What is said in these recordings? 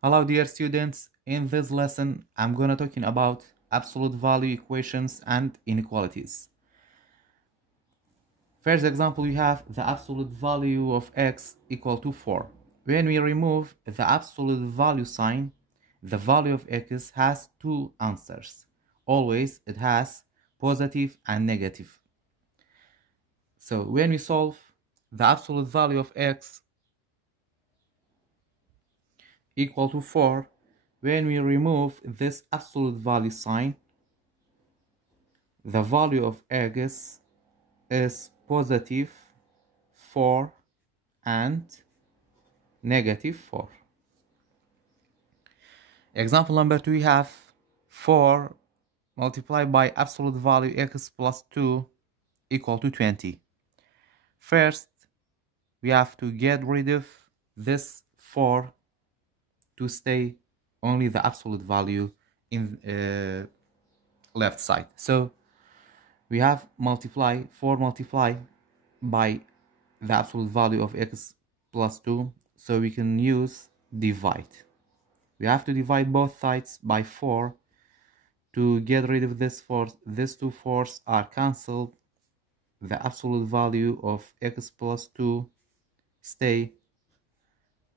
Hello dear students, in this lesson I'm gonna talking about absolute value equations and inequalities. First example, we have the absolute value of x equal to 4. When we remove the absolute value sign, the value of x has two answers. Always it has positive and negative. So when we solve the absolute value of x equal to 4, when we remove this absolute value sign, the value of x is positive 4 and negative 4. Example number 2, we have 4 multiplied by absolute value x plus 2 equal to 20. First, we have to get rid of this 4 to stay only the absolute value in left side. So we have 4 multiply by the absolute value of x plus 2, so we can use divide. We have to divide both sides by 4 to get rid of this 4. These two 4s are cancelled. The absolute value of x plus 2 stay,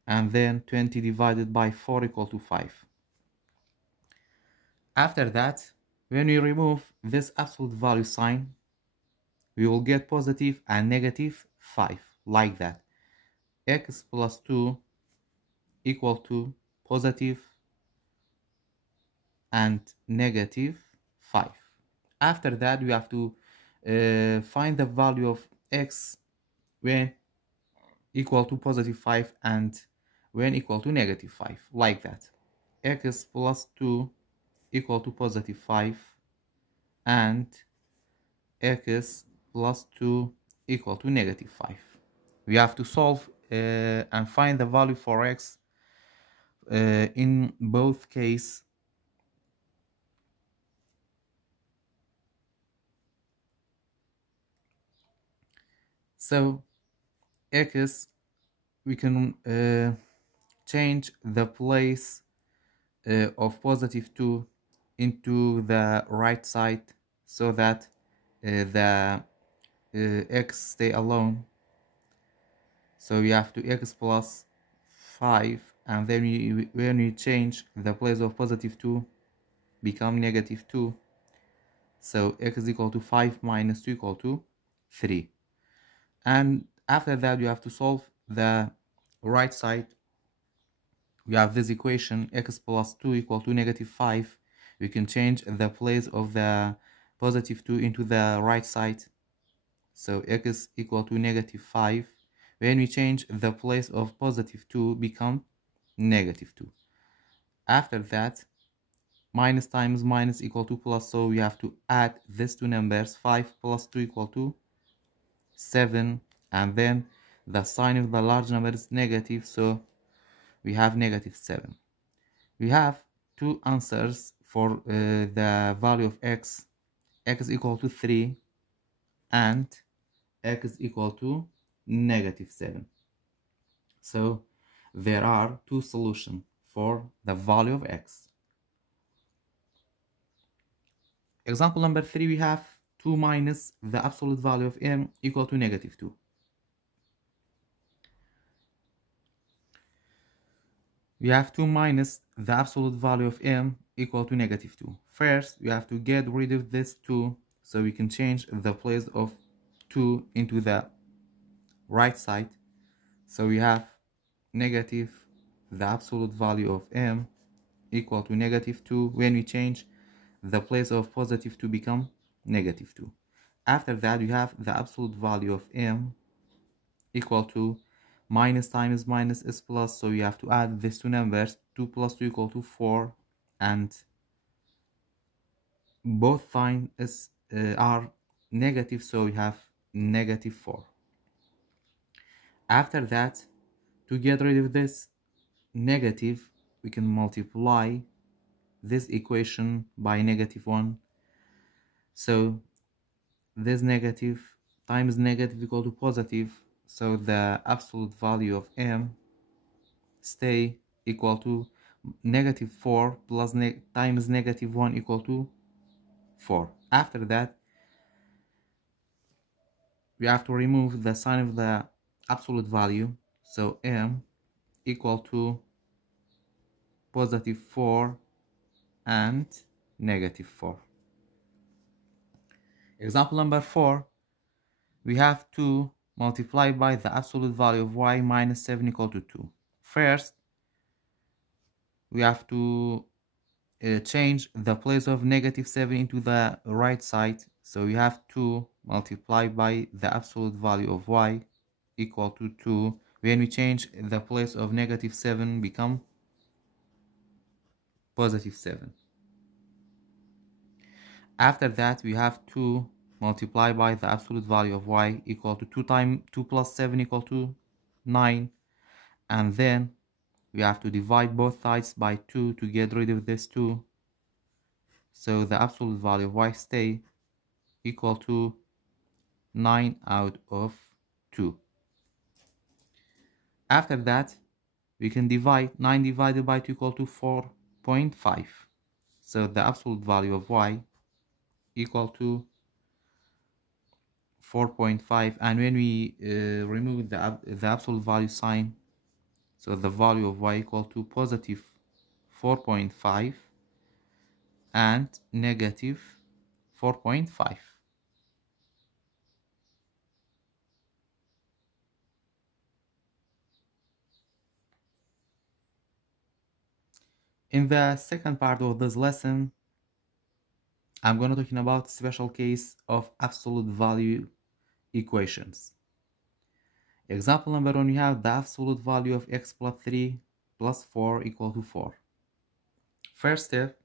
and then 20 divided by 4 equal to 5. After that, when we remove this absolute value sign, we will get positive and negative 5, like that. X plus 2 equal to positive and negative 5. After that, we have to find the value of x when equal to positive 5 and when equal to negative 5, like that. X plus 2 equal to positive 5 and x plus 2 equal to negative 5. We have to solve and find the value for x in both cases. So x, we can change the place of positive 2 into the right side so that the x stay alone. So we have to x plus 5, and then when we change the place of positive 2 become negative 2. So x is equal to 5 minus 2 equal to 3. And after that, you have to solve the right side. We have this equation, x plus 2 equal to negative 5. We can change the place of the positive 2 into the right side. So x equal to negative 5. When we change the place of positive 2 become negative 2. After that, minus times minus equal to plus, so we have to add these two numbers. 5 plus 2 equal to 7, and then the sign of the large number is negative, so we have negative 7. We have two answers for the value of x equal to 3 and x equal to negative 7. So there are two solutions for the value of x. Example number 3, we have 2 minus the absolute value of m equal to negative 2. We have 2 minus the absolute value of m equal to negative 2. First, we have to get rid of this 2 so we can change the place of 2 into the right side. So we have negative the absolute value of m equal to negative 2 when we change the place of positive 2 become negative 2. After that, we have the absolute value of m equal to minus times minus is plus, so you have to add these two numbers. 2 plus 2 equal to 4, and both signs are negative, so we have negative 4. After that, to get rid of this negative, we can multiply this equation by negative 1. So this negative times negative equal to positive, so the absolute value of m stay equal to negative 4 plus times negative 1 equal to 4. After that, we have to remove the sign of the absolute value, so m equal to positive 4 and negative 4. Example number 4, we have 2 multiplied by the absolute value of y minus 7 equal to 2. First, we have to change the place of negative 7 into the right side. So we have 2 multiplied by the absolute value of y equal to 2. When we change the place of negative 7 become positive 7. After that, we have 2 multiplied by the absolute value of y equal to 2 times 2 plus 7 equal to 9. And then we have to divide both sides by 2 to get rid of this 2. So the absolute value of y stay equal to 9 out of 2. After that, we can divide 9 divided by 2 equal to 4.5. So the absolute value of y equal to 4.5, and when we remove the absolute value sign, so the value of y equal to positive 4.5 and negative 4.5. In the second part of this lesson, I'm going to talking about special case of absolute value equations. Example number 1, we have the absolute value of x plus 3 plus 4 equal to 4. First step,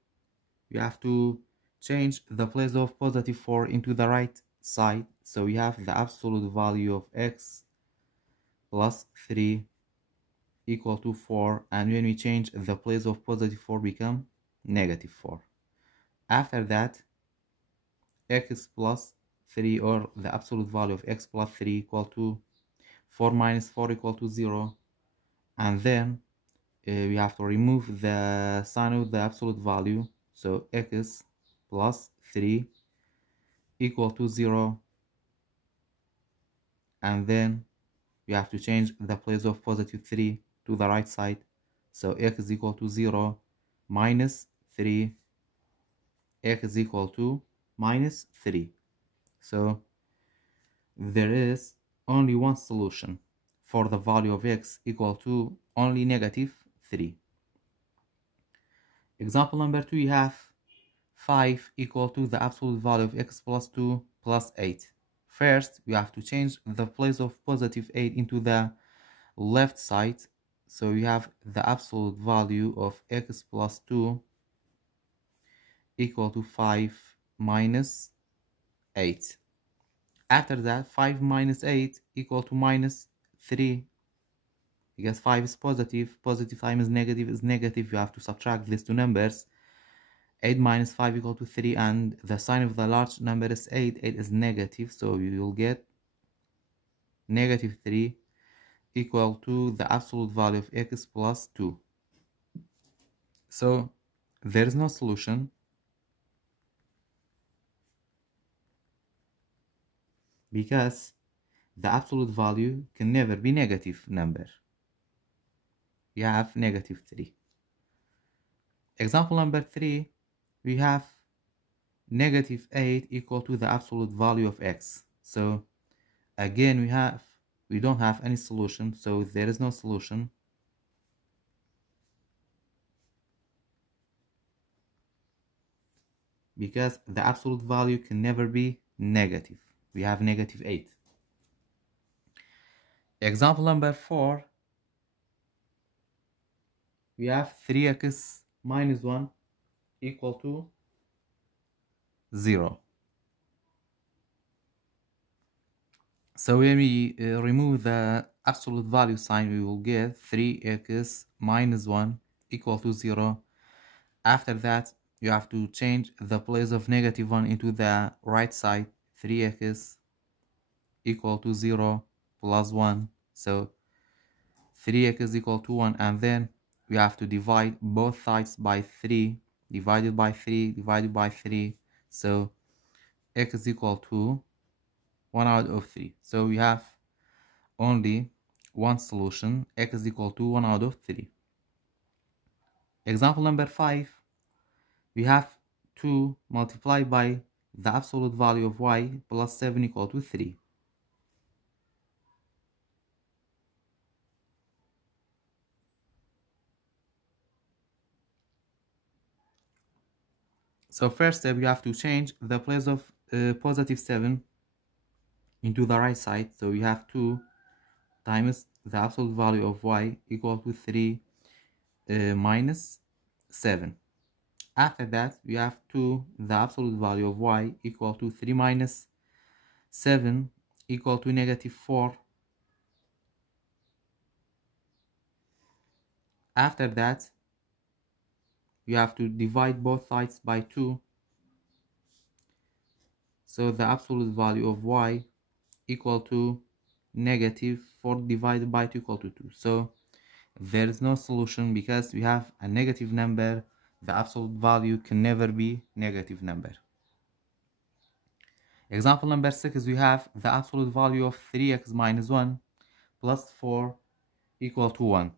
we have to change the place of positive 4 into the right side. So we have the absolute value of x plus 3 equal to 4, and when we change the place of positive 4 become negative 4. After that, x plus 3, or the absolute value of x plus 3 equal to 4 minus 4 equal to 0, and then we have to remove the sign of the absolute value, so x plus 3 equal to 0, and then we have to change the place of positive 3 to the right side, so x is equal to 0 minus 3, x is equal to minus 3. So there is only one solution for the value of x equal to only negative 3. Example number 2, you have 5 equal to the absolute value of x plus 2 plus 8. First, we have to change the place of positive 8 into the left side. So we have the absolute value of x plus 2 equal to 5 minus 8. After that, 5 minus 8 equal to minus 3. Because 5 is positive, positive times negative is negative. You have to subtract these two numbers. 8 minus 5 equal to 3, and the sign of the large number is 8. 8 is negative, so you will get negative 3 equal to the absolute value of x plus 2. So there is no solution because the absolute value can never be negative number. You have negative 3. Example number 3, we have negative 8 equal to the absolute value of x. So again, we don't have any solution, so there is no solution. Because the absolute value can never be negative. We have negative 8. Example number 4, we have 3x minus 1 equal to 0. So when we remove the absolute value sign, we will get 3x minus 1 equal to 0. After that, you have to change the place of negative 1 into the right side. 3x equal to 0 plus 1. So 3x equal to 1, and then we have to divide both sides by 3, divided by 3, divided by 3. So x is equal to 1 out of 3. So we have only one solution, x is equal to 1 out of 3. Example number 5, we have 2 multiplied by the absolute value of y plus 7 equal to 3. So first step, you have to change the place of positive 7 into the right side. So we have 2 times the absolute value of y equal to 3 minus 7. After that, we have 2 the absolute value of y equal to 3 minus 7 equal to negative 4. After that, you have to divide both sides by 2. So the absolute value of y equal to negative 4 divided by 2 equal to 2. So there is no solution because we have a negative number. The absolute value can never be negative number. Example number 6, we have the absolute value of 3x minus 1 plus 4 equal to 1.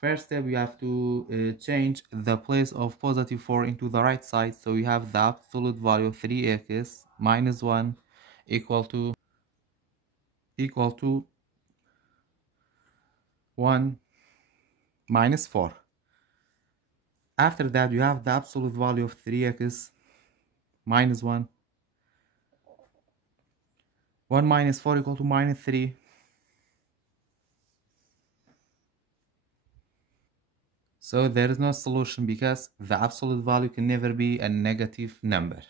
First step, we have to change the place of positive 4 into the right side. So we have the absolute value of 3x minus 1 equal to 1 minus 4. After that, you have the absolute value of 3x minus 1. 1 minus 4 equal to minus 3. So there is no solution because the absolute value can never be a negative number.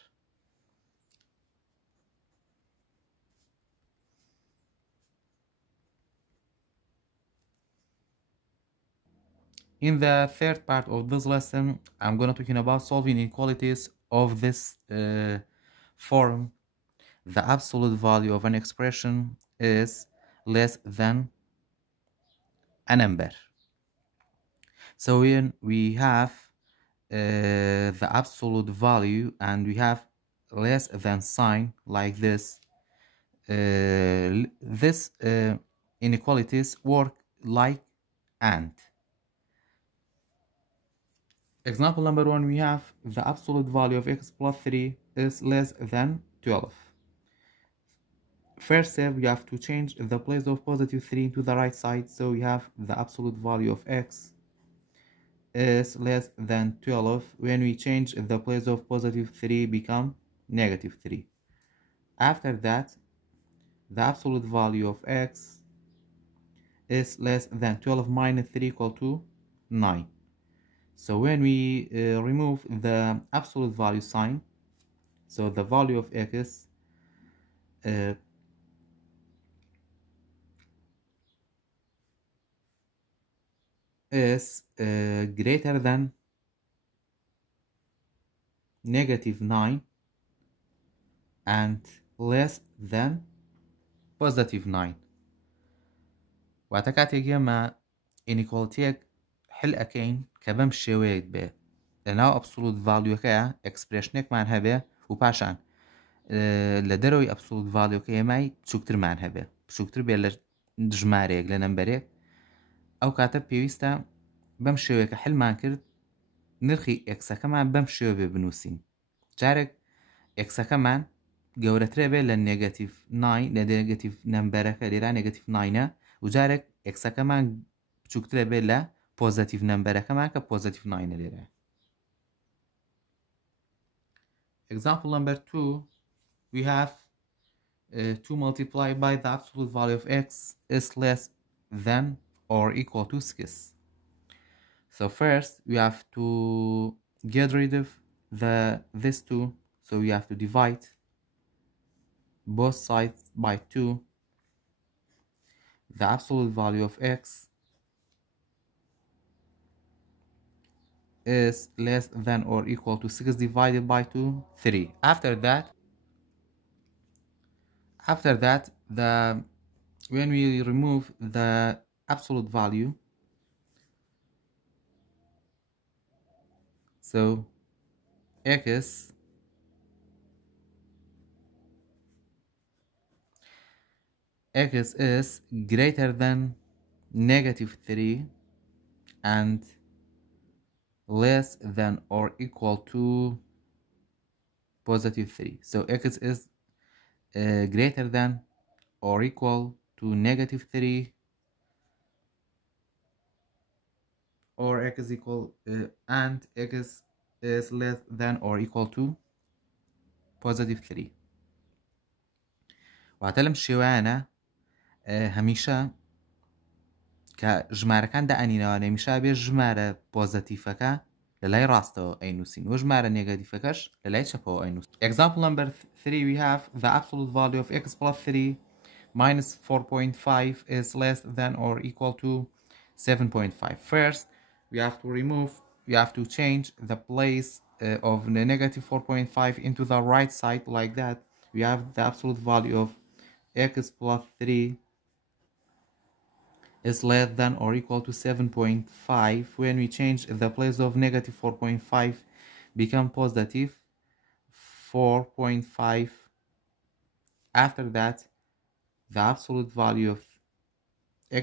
In the third part of this lesson, I'm going to talking about solving inequalities of this form. The absolute value of an expression is less than a number. So when we have the absolute value and we have less than sign like this, inequalities work like and. Example number 1, we have the absolute value of x plus 3 is less than 12. First step, we have to change the place of positive 3 into the right side. So we have the absolute value of x is less than 12. When we change the place of positive 3 become negative 3. After that, the absolute value of x is less than 12 minus 3 equal to 9. So when we remove the absolute value sign, so the value of x is greater than negative 9 and less than positive 9. واتكاتي جيما inequalityك حل أكين كبم شويت به لأنه absolute value كا expressionك مان هبه وباشان لدروي absolute value كا ماي بشوكتر مان هبه بشوكتر بيلا دجماريك لنمبريك أو كاتب بيويستا بم شويك حل مان كرد نرخي إكسا كمان بم شوي بنوسين جارك إكسا كمان گەورەترە بێت لە نێگەتیڤ 9 لە نێگەتیڤ نەمبەرەکە لێرا نێگەتیڤ 9 و جارێک ئەکسەکەمان بچووکترە بێت لە پۆزەتیڤ نەمبەرەکەمان کە پۆزەتیڤ 9 لێرە. Example number 2, we have 2 multiplied by the absolute value of x is less than or equal to 6. So first we have to get rid of this 2, so we have to divide both sides by 2. The absolute value of x is less than or equal to 6 divided by 2, 3. After that, when we remove the absolute value, So x is greater than -3 and less than or equal to +3. So x is greater than or equal to -3, or x equal and x is less than or equal to +3. واتە لەم شێوایانە هەمیشە کە ژمارەکان دائنینەوە هەمیشە بێ ژمارە پۆزەتیفەکە لە لای ڕاستەوە ئەینووسین و ژمارە نێگەتیفەکەش لە لای چەپەوە ئەینووسین. Example number 3, we have the absolute value of x plus 3 minus 4.5 is less than or equal to 7.5. First, we have to change the place of the negative 4.5 into the right side like that. We have the absolute value of x plus 3 is less than or equal to 7.5. When we change the place of negative 4.5 become positive 4.5. After that, the absolute value of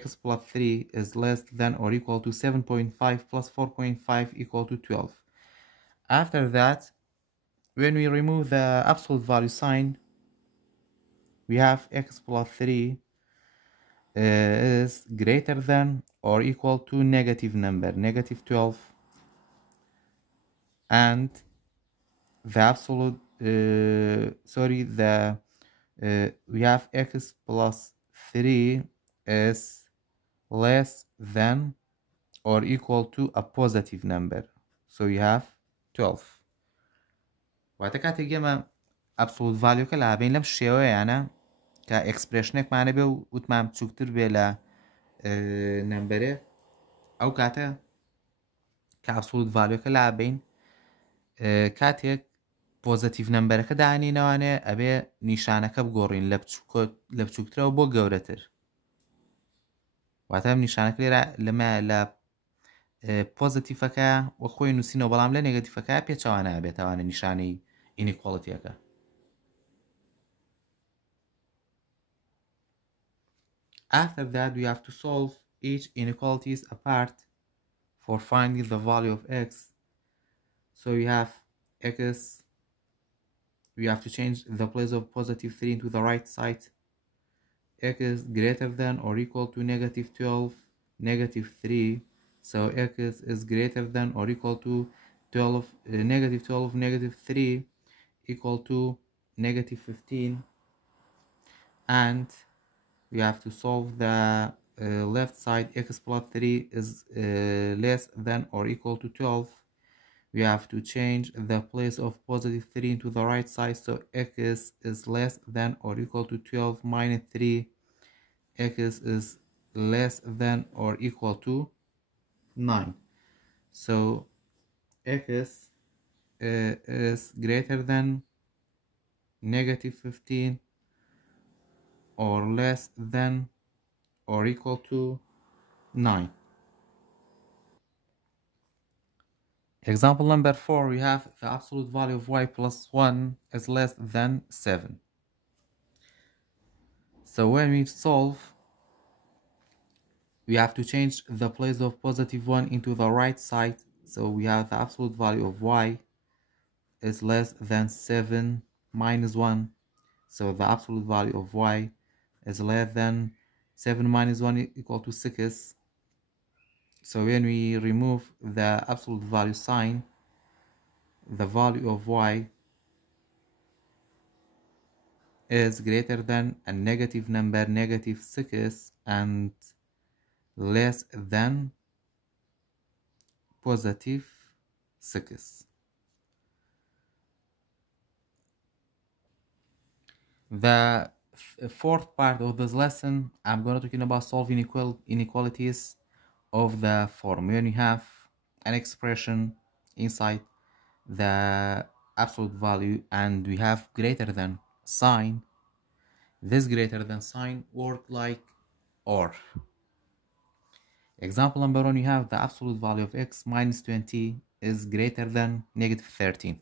x plus 3 is less than or equal to 7.5 plus 4.5 equal to 12. After that, when we remove the absolute value sign, we have x plus 3 is greater than or equal to negative number, negative 12, and the absolute we have x plus 3 is less than or equal to a positive number, so we have 12. واتە کاتێک ئێمە absolute value کە لابین لەم شێوەیانە کە expressionێکمانە بێ و وتمان بچووکتر بێ لە نمبرێ، ئەو کاتە کە absolute value کە لابین کاتێک پۆزەتیڤ نمبەرەکە داهێنینەوانێ ئەبێ نیشانەکە بگۆڕین لە بچووکترەوە بۆ گەورەتر. واتە نیشانەکە لێرە لەمە لە پۆزەتیڤەکە وە خۆی نووسینەوە، بەڵام لە نێگەتیڤەکە پێچەوانە بێتەوانە نیشانەی ئینیکواڵیتیەکە. After that, we have to solve each inequalities apart for finding the value of x. So we have x, we have to change the place of positive 3 into the right side. X is greater than or equal to negative 12, negative 3. So x is greater than or equal to 12, negative 12, negative 3 equal to negative 15. And we have to solve the left side. X plus 3 is less than or equal to 12. We have to change the place of positive 3 into the right side, so x is less than or equal to 12 minus 3. X is less than or equal to 9. So x is greater than negative 15 or less than or equal to 9. Example number 4, we have the absolute value of y plus 1 is less than 7. So when we solve, we have to change the place of positive 1 into the right side. So we have the absolute value of y is less than 7 minus 1. So the absolute value of y is less than 7 minus 1 equal to 6. So when we remove the absolute value sign, the value of y is greater than a negative number, negative 6, and less than positive 6. The fourth part of this lesson, I'm going to talk about solving inequalities of the form. When you have an expression inside the absolute value and we have greater than sign, this greater than sign work like or. Example number 1, you have the absolute value of x minus 20 is greater than negative 13.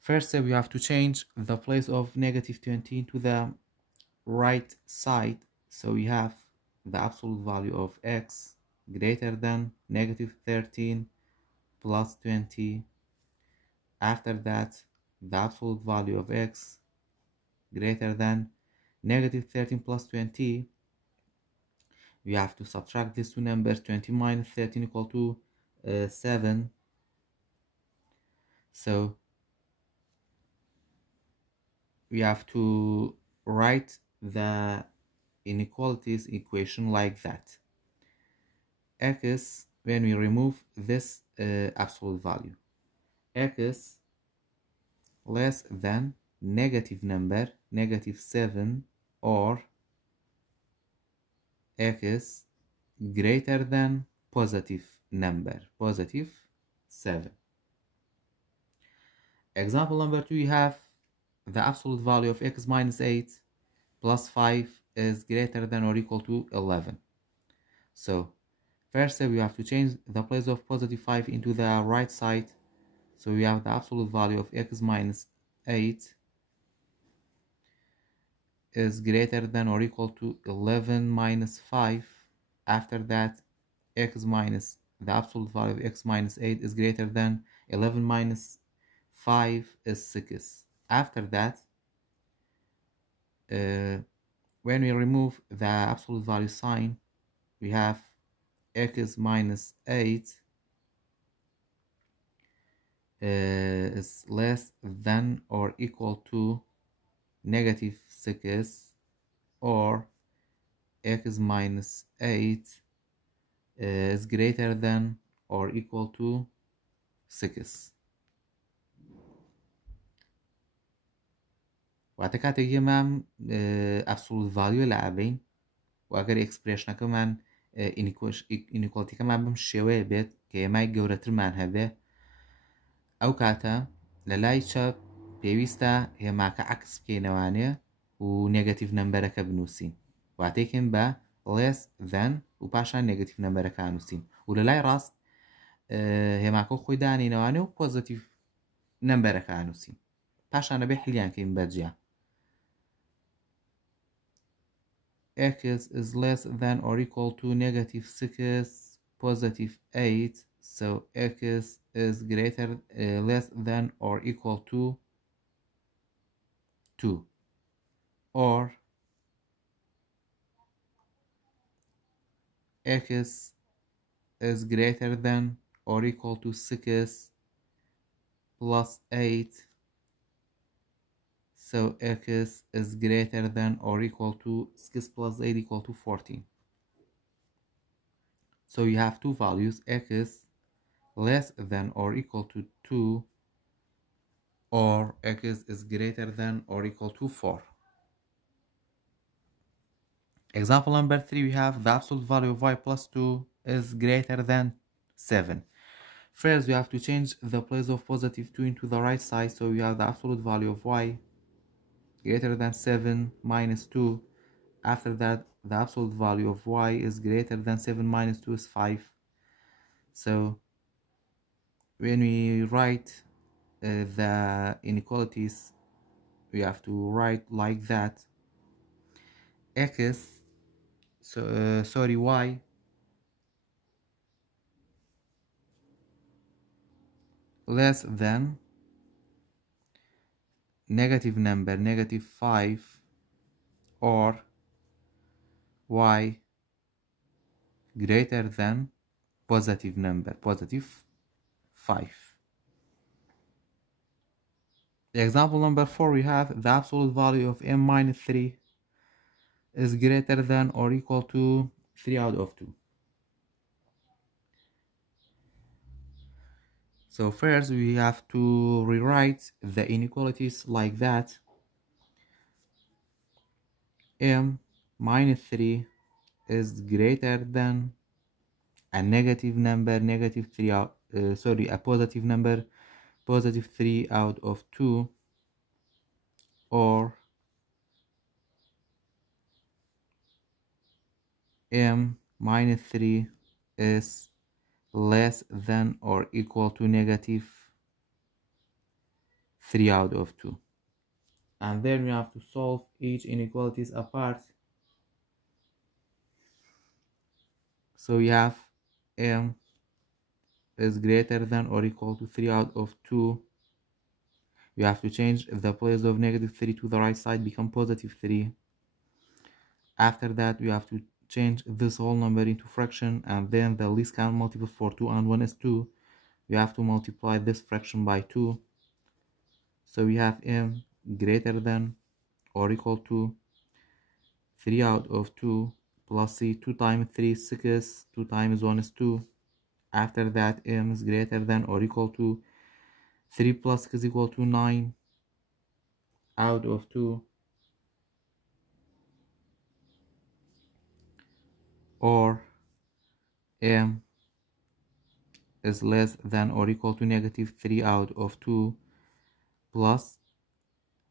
First step, we have to change the place of negative 20 to the right side. So we have the absolute value of x greater than negative 13 plus 20. After that, the absolute value of x greater than negative 13 plus 20. We have to subtract these two numbers. 20 minus 13 equal to 7. So we have to write the inequalities equation like that. X, when we remove this absolute value, x less than negative number, negative 7, or x greater than positive number, positive 7. Example number 2, we have the absolute value of x minus 8 plus 5 is greater than or equal to 11. So first step, we have to change the place of positive 5 into the right side. So we have the absolute value of x minus 8 is greater than or equal to 11 minus 5. After that, the absolute value of x minus 8 is greater than 11 minus 5 is 6. After that, when we remove the absolute value sign, we have x minus 8 is less than or equal to negative 6, or x minus 8 is greater than or equal to 6. واتە کاتێک ئێمە ئەبسولوت ڤالیۆ لە ئابین و ئەگەر ئەکسپرێشنەکەمان ئینیکۆڵتیەکەمان بم شێوەیە بێت کە ئێمای گەورەترمان هەبێ، ئەو کاتە لە لای چەپ پێویستە هێماکە عکس بکەینەوانێ و نێگەتیڤ نەمبەرەکە بنووسین، واتێکین بە less than و پاشان نێگەتیڤ نەمبەرەکە نووسین، و لە لای ڕاست هێماکە خۆی دانینەوانێ و پۆزتیڤ نەمبەرەکە نووسین، پاشانە بێ حلیانکەین بەجیا. x is less than or equal to negative 6, positive 8, so x is less than or equal to 2, or x is greater than or equal to 6 plus 8, so x is greater than or equal to 6 plus 8 equal to 14. So you have two values, x less than or equal to 2, or x is greater than or equal to 4. Example number 3, we have the absolute value of y plus 2 is greater than 7. First, we have to change the place of positive 2 into the right side, so we have the absolute value of y greater than 7 minus 2. After that, the absolute value of y is greater than 7 minus 2 is 5. So when we write the inequalities, we have to write like that. y less than negative number, negative 5, or y greater than positive number, positive 5. Example number 4, we have the absolute value of m minus 3 is greater than or equal to 3 out of 2. So first we have to rewrite the inequalities like that. M minus 3 is greater than a negative number, negative 3 out, a positive number, positive 3 out of 2, or m minus 3 is less than or equal to negative 3 out of 2. And then we have to solve each inequalities apart. So we have m is greater than or equal to 3 out of 2. We have to change the place of negative 3 to the right side, become positive 3. After that, we have to change this whole number into fraction, and then the least count multiple for 2 and 1 is 2. We have to multiply this fraction by 2. So we have m greater than or equal to 3 out of 2 plus c. 2 times 3 is 6, 2 times 1 is 2. After that, m is greater than or equal to 3 plus 6 is equal to 9 out of 2, or m is less than or equal to negative 3 out of 2 plus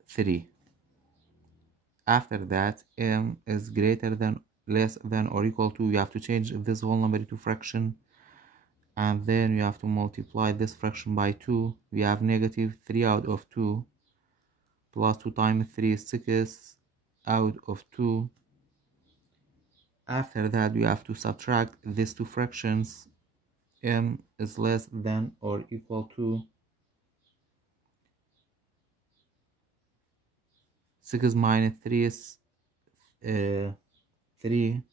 3. After that, m is greater than, less than or equal to, we have to change this whole number into fraction, and then we have to multiply this fraction by 2. We have negative 3 out of 2 plus 2 times 3 is 6 out of 2. After that, we have to subtract these two fractions. M is less than or equal to 6 minus 3 is 3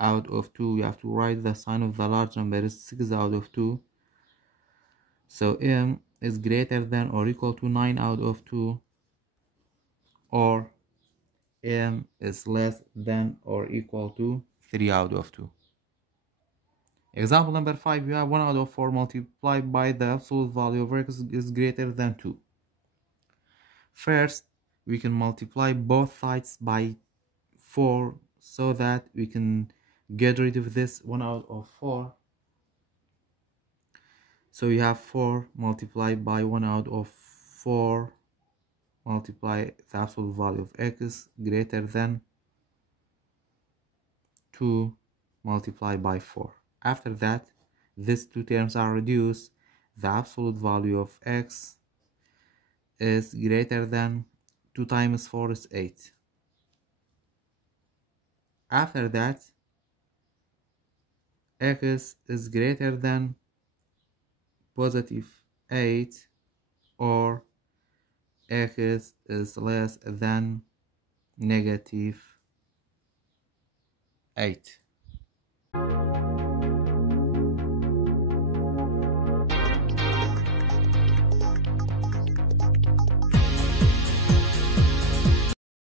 out of 2. We have to write the sign of the large number is 6 out of 2. So m is greater than or equal to 9 out of 2, or m is less than or equal to 3 out of 2. Example number 5, you have 1 out of 4 multiplied by the absolute value of x is greater than 2. First, we can multiply both sides by 4 so that we can get rid of this 1 out of 4. So we have 4 multiplied by 1 out of 4 multiply the absolute value of x greater than 2 multiplied by 4. After that, these two terms are reduced. The absolute value of x is greater than 2 times 4 is 8. After that, x is greater than positive 8, or x is less than negative 8.